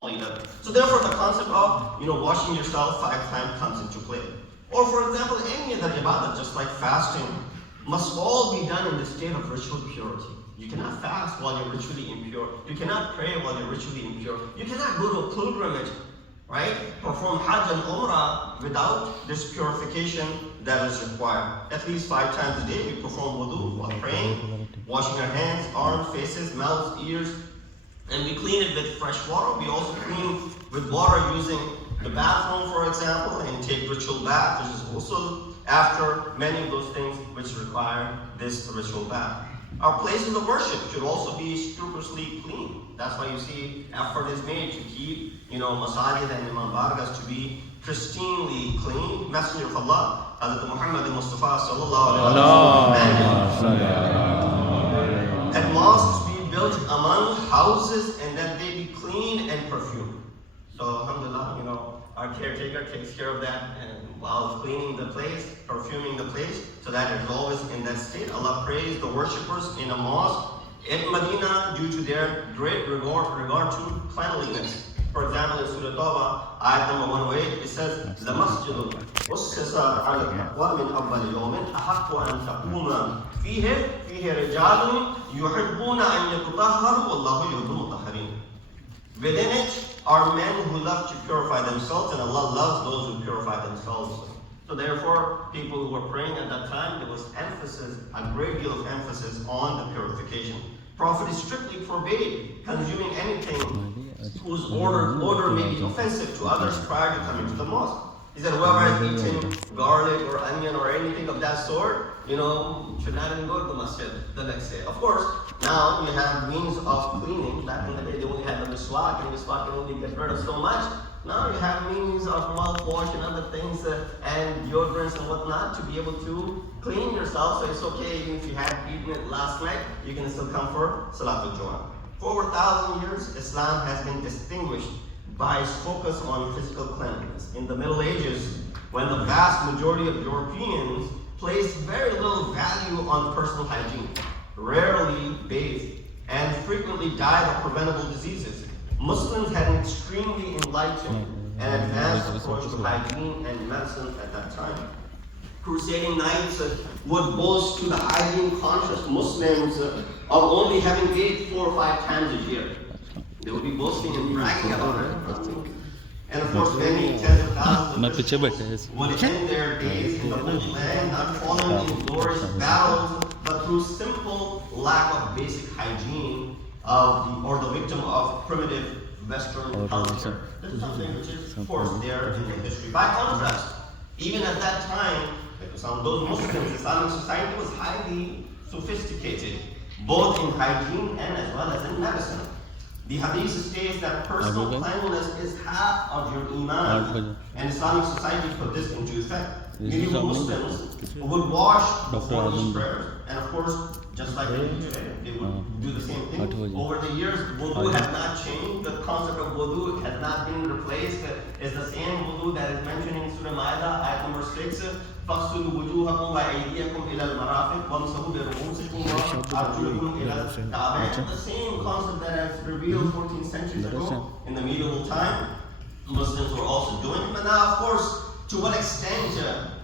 So therefore the concept of washing yourself 5 times comes into play. Or for example, any other ibadah, just like fasting, must all be done in the state of ritual purity. You cannot fast while you're ritually impure. You cannot pray while you're ritually impure. You cannot go to a pilgrimage, right? Perform Hajj and Umrah without this purification that is required. At least 5 times a day we perform wudu while praying, washing our hands, arms, faces, mouths, ears, and we clean it with fresh water. We also clean with water using the bathroom, for example, and take ritual bath, which is also after many of those things which require this ritual bath. Our places of worship should also be scrupulously clean. That's why you see effort is made to keep, masajid and imam bargas to be pristinely clean. Messenger of Allah, Hazrat Muhammad Mustafa sallallahu alaihi wasallam, that mosques be built among houses and that they be clean and perfumed. So alhamdulillah, our caretaker takes care of that, and while cleaning the place, perfuming the place, so that it's always in that state. Allah praised the worshippers in a mosque in Medina due to their great regard to cleanliness. For example, in Surah Tawbah, ayat number 108, it says, لَمَسْجِدٌ أُسِّسَ عَلَى التَّقْوَى مِنْ أَوَّلِ يَوْمٍ أَحَقُّ أَنْ تَقُومَ فِيهِ رِجَالٌ يُحِبُّونَ أَنْ يَتَطَهَّرُوا وَاللَّهُ يُحِبُّ الْمُطَهِّرِينَ. Within it are men who love to purify themselves, and Allah loves those who purify themselves. So therefore, people who were praying at that time, there was emphasis, a great deal of emphasis on the purification. Prophet strictly forbade consuming anything whose odor may be offensive to others prior to coming to the mosque. He said, whoever has eaten garlic or onion or anything of that sort, should not even go to the masjid the next day. Of course, now you have means of cleaning. Back in the day, they only had the miswak, and miswak can only get rid of so much. Now you have means of mouthwash and other things and deodorants and whatnot to be able to clean yourself. So it's okay, even if you had eaten it last night, you can still come for Salatul Jummah. For over 1,000 years, Islam has been distinguished by its focus on physical cleanliness. In the Middle Ages, when the vast majority of Europeans placed very little value on personal hygiene, rarely bathed, and frequently died of preventable diseases, Muslims had an extremely enlightened and advanced approach to hygiene and medicine at that time. Crusading knights would boast to the hygiene-conscious Muslims of only having bathed 4 or 5 times a year. They would be boasting and bragging about it. And of course, many tens of thousands of Christians would end their days in the Holy Land, not falling in glorious battles, but through simple lack of basic hygiene or the victim of primitive Western culture. This is something which is, of course, there in the history. By contrast, even at that time, those Muslims, Islamic society was highly sophisticated, both in hygiene and as well as in medicine. The hadith states that personal cleanliness is half of your iman, and Islamic society put this into effect. Medieval Muslims would wash before these prayers, and of course, just like they do today, they would do the same thing. Over the years, wudu has not changed. The concept of wudu has not been replaced. It's the same wudu that is mentioned in Surah Ma'idah, ayat number 6. فَاغْسِلُوا وُجُوهَكُمْ وَأَيْدِيَكُمْ إِلَى الْمَرَافِقِ وَامْسَحُوا بِرُءُوسِكُمْ وَأَرْجُلَكُمْ إِلَى الْكَعْبَيْنِ. The same concept that has revealed 14 centuries ago in the medieval time, Muslims were also doing it. But now, of course, to what extent,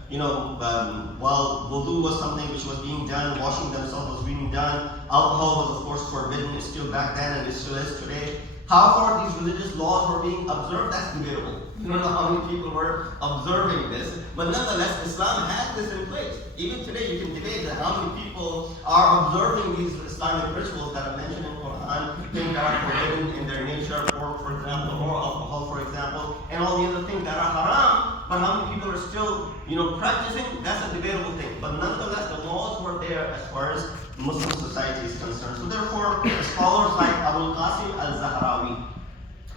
while wudu was something which was being done, washing themselves was being done, alcohol was of course forbidden, it's still back then and it still is today. How far these religious laws were being observed, that's debatable. You don't know how many people were observing this, but nonetheless, Islam has this in place. Even today, you can debate that how many people are observing these Islamic rituals that are mentioned in Quran, things that are forbidden in their nature, pork, for example, or alcohol, for example, and all the other things that are haram. But how many people are still, practicing? That's a debatable thing. But nonetheless, the laws were there as far as Muslim society is concerned. So therefore, scholars like Abul Qasim al-Zahrawi,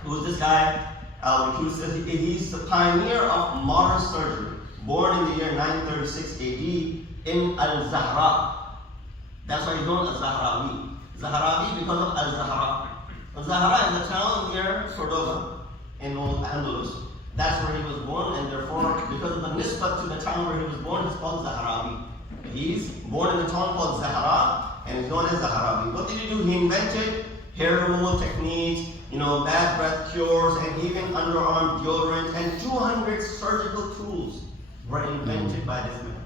who is this guy? He's the pioneer of modern surgery, born in the year 936 AD in Al-Zahra. That's why he's known as Zahrawi. Zahrawi because of Al-Zahra. Al-Zahra is a town near Cordova in Old Andalus. That's where he was born, and therefore, because of the nisbat to the town where he was born, it's called Zahrawi. He's born in a town called Zahra, and is known as Zahrawi. What did he do? He invented hair removal techniques, bad breath cures, and even underarm deodorant, and 200 surgical tools were invented by this man.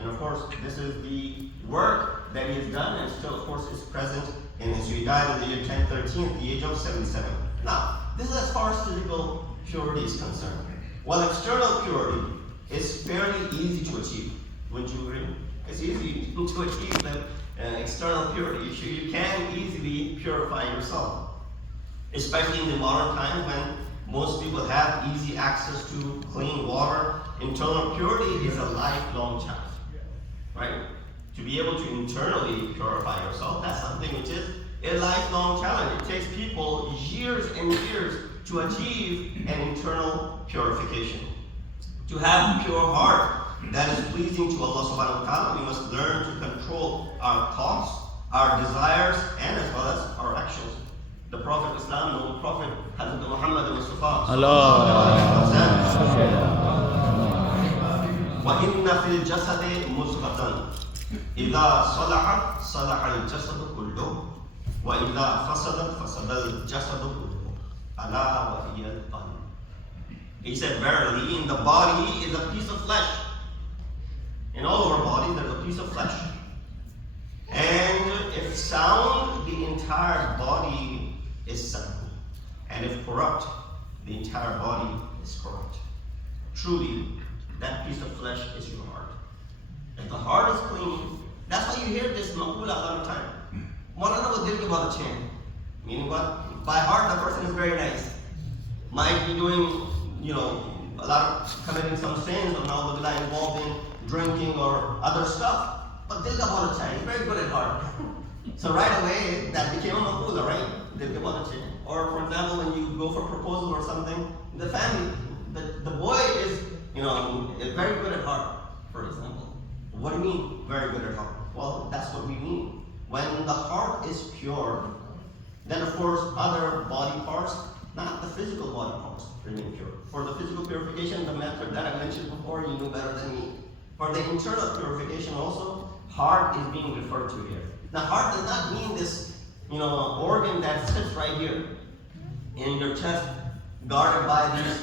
And of course, this is the work that he has done, and still, of course, is present in his. He died in the year 1013 at the age of 77. Now, this is as far as physical purity is concerned. While external purity is fairly easy to achieve, wouldn't you agree? It's easy to achieve the external purity. You can easily purify yourself, especially in the modern times when most people have easy access to clean water. Internal purity is a lifelong challenge, right? To be able to internally purify yourself, that's something which is a lifelong challenge. It takes people years and years to achieve an internal purification. To have a pure heart that is pleasing to Allah subhanahu wa ta'ala, we must learn to control our thoughts, our desires, and as well as our actions. The Prophet of Islam, noble Prophet, Hazrat Muhammad Mustafa, وَإِنَّ فِي الْجَسَدِ مُضْغَةً إِذَا صَلَحَتْ صَلَحَ الْجَسَدُ كُلُّهُ وَإِذَا فَسَدَتْ فَسَدَ الْجَسَدُ كُلُّهُ أَلَا وَهِيَ الْقَلْبُ. He said, verily, in the body is a piece of flesh. In all of our bodies, there's a piece of flesh. And if sound, the entire body is sound. And if corrupt, the entire body is corrupt. Truly, that piece of flesh is your heart. If the heart is clean, that's why you hear this maqula a lot of time. Molana wa dil ke bahut achhe hain. Meaning what? By heart, the person is very nice. Might be doing, a lot of committing some sins, or now involved in drinking or other stuff. But dil ka bahut achha hai. He's very good at heart. So right away, that became a maqula, right? Dil ke bahut achhe hai. Or for example, when you go for proposal or something, the family, the boy is, very good at heart, for example. What do you mean, very good at heart? Well, that's what we mean. When the heart is pure, then of course other body parts, not the physical body parts, remain pure. For the physical purification, the method that I mentioned before, you know better than me. For the internal purification also, heart is being referred to here. Now heart does not mean this, organ that sits right here in your chest, guarded by these,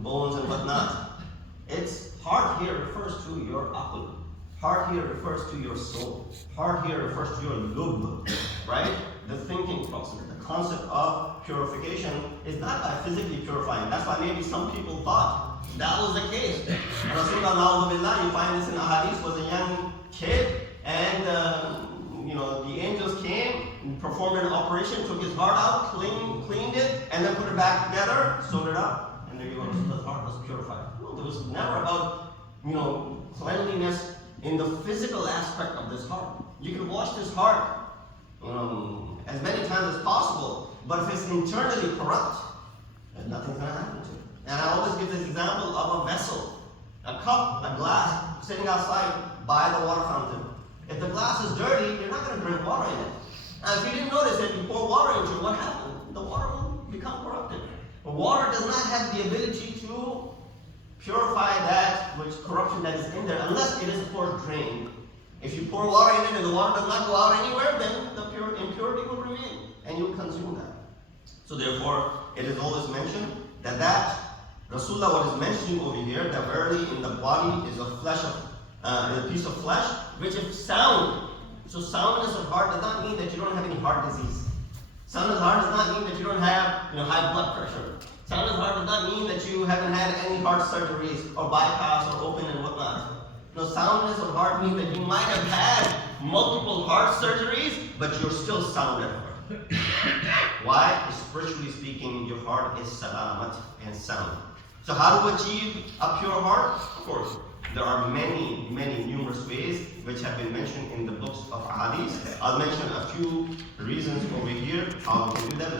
bones and whatnot. It's heart here refers to your ahl. Heart here refers to your soul. Heart here refers to your lub, right? The thinking process. The concept of purification is not by physically purifying. That's why maybe some people thought that was the case. Rasulullah, you find this in Ahadith, was a young kid, and the angels came, performed an operation, took his heart out, cleaned it, and then put it back together, sewed it up. And there you go, the heart was purified. No, it was never about, cleanliness in the physical aspect of this heart. You can wash this heart, as many times as possible, but if it's internally corrupt, then nothing's going to happen to it. And I always give this example of a vessel, a cup, a glass, sitting outside by the water fountain. If the glass is dirty, you're not going to drink water in it. Now, if you didn't notice that you pour water into it, what happened? The water will become corrupted. But water does not have the ability to purify that corruption that is in there, unless it is, of course, drained. If you pour water in it and the water does not go out anywhere, then the impurity will remain, and you'll consume that. So therefore, it is always mentioned that Rasulullah, what is mentioning over here, that verily in the body is a piece of flesh, which is sound. So soundness of heart does not mean that you don't have any heart disease. Soundness of heart does not mean that you don't have high blood pressure. Soundness of heart does not mean that you haven't had any heart surgeries or bypass or open and whatnot. No, soundness of heart means that you might have had multiple heart surgeries, but you're still sound at heart. Why? Spiritually speaking, your heart is salamat and sound. So how to achieve a pure heart? Of course, there are many, numerous ways which have been mentioned in the books of Hadith. I'll mention a few reasons over here how we can do that.